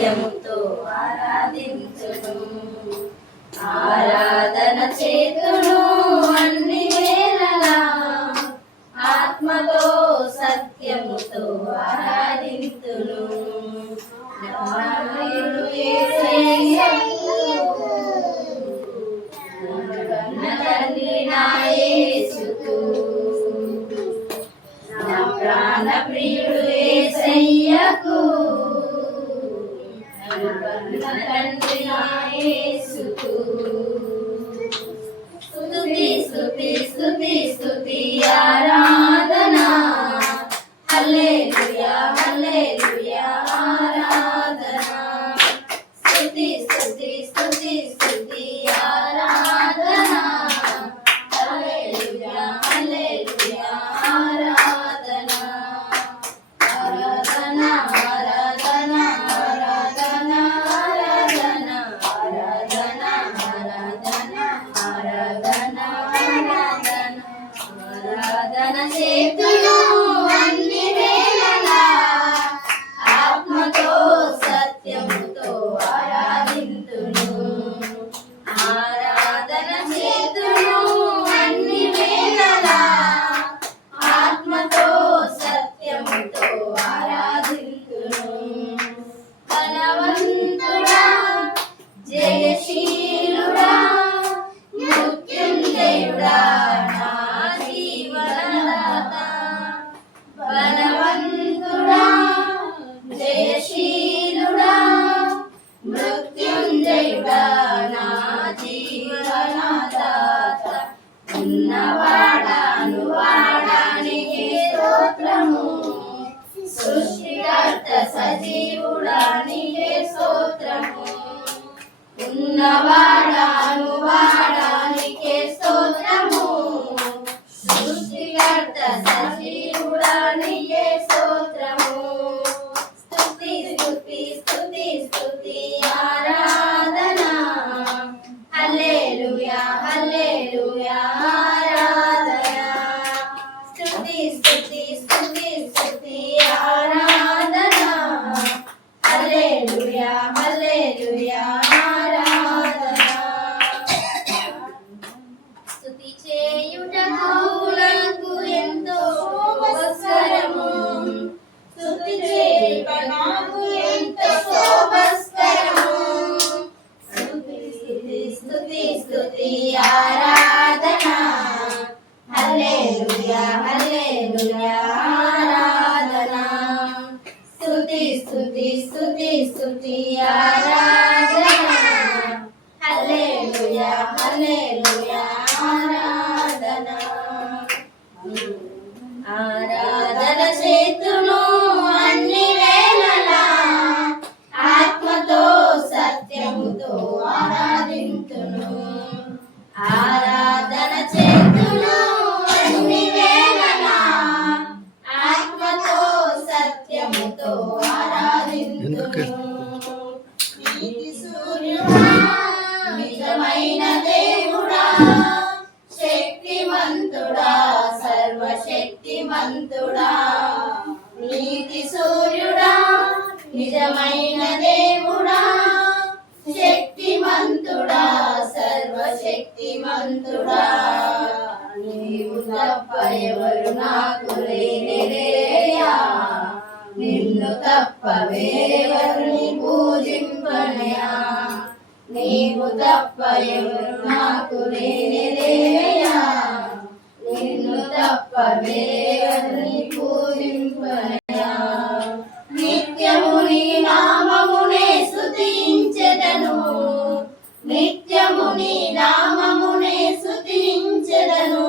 సత్యముతో ఆరాధించును. ఆరాధన చేతును అన్ని వేళలా, ఆత్మతో సత్యముతో ఆరాధింతును. నాయుడు యేసయ్యకు, నా తండ్రి నా యేసుకు, నా ప్రాణ ప్రియుడు యేసయ్యకు, నా తండ్రి నా యేసుకు. స్తుతి స్తుతి స్తుతి స్తుతి ఆరాధనా, హల్లెలూయా హల్లెలూయా ఆరాధనా. స్తుతి స్తుతి స్తుతి స్తుతి ఆరాధనా, హల్లెలూయా హల్లెలూయా ఆరాధనా. ఆరాధనా ఆరాధనా ఆరాధనా ఆరాధనా ఆరాధనా ఆరాధనా ఆరాధనా ఆరాధనా. ఆరాధన చేతును అన్ని వేళలా, ఆత్మతో సత్యముతో ఆరాధింతును. ఆరాధన చేతును అన్ని వేళలా, ఆత్మతో సత్యముతో ఆరాధింతును. బలవంతుడా జయశీలుడా మృత్యుంజయుడా నా జీవనదాత. బలవంతుడా జయశీలుడా మృత్యుంజయుడా నా జీవనదాత. ఉన్నవాడాను వాడానికి స్తోత్రము, సృష్టికర్త సజీవుడానికి స్తోత్రము. ఉన్నవాడాను వాడానికి స్తోత్రము, సృష్టికర్త సజీవుడానికి స్తోత్రము. స్తుతి స్తుతి స్తుతి స్తుతి ఆరాధనా, హల్లెలూయా హల్లెలూయా ఆరాధనా. స్తుతి స్తుతి స్తుతి స్తుతి ఆరాధనా, హల్లెలూయా హల్లెలూయా ఆరాధనా. స్తుతి చేయుటకు నాకు ఎంతో అవసరము, స్తుతి చేయుట నాకు ఎంతో శోభస్కరము. స్తుతి స్తుతి స్తుతి స్తుతి ఆరాధనా, హల్లెలూయా హల్లెలూయా ఆరాధనా. స్తుతి స్తుతి స్తుతి స్తుతి ఆరాధనా, హల్లెలూయా హల్లెలూయా ఆరాధనా. ఆరాధన చేతును అన్ని వేళలా, ఆత్మతో సత్యముతో ఆరాధింతును. ఆరాధన చేతును అన్ని వేళలా, ఆత్మతో సత్యముతో ఆరాధింతును. నీతి సూర్యుడా నిజమైన దేవుడా, శక్తిమంతుడా సర్వశక్తిమంతుడా. నీతి సూర్యుడా నిజమైన దేవుడా, శక్తిమంతుడా సర్వశక్తిమంతుడా. నీవు తప్ప ఎవరు నాకు లేనిలేయా, నిన్ను తప్ప వేరెవరిని పూజింపనయా. నీవు తప్ప ఎవరు నాకు లేనిలేయా, నిన్ను తప్ప వేరెవరిని పూజింపనయా. నిత్యము నీ నామమునే స్తుతించెదను, నిత్యము నీ నామమునే స్తుతించెదను.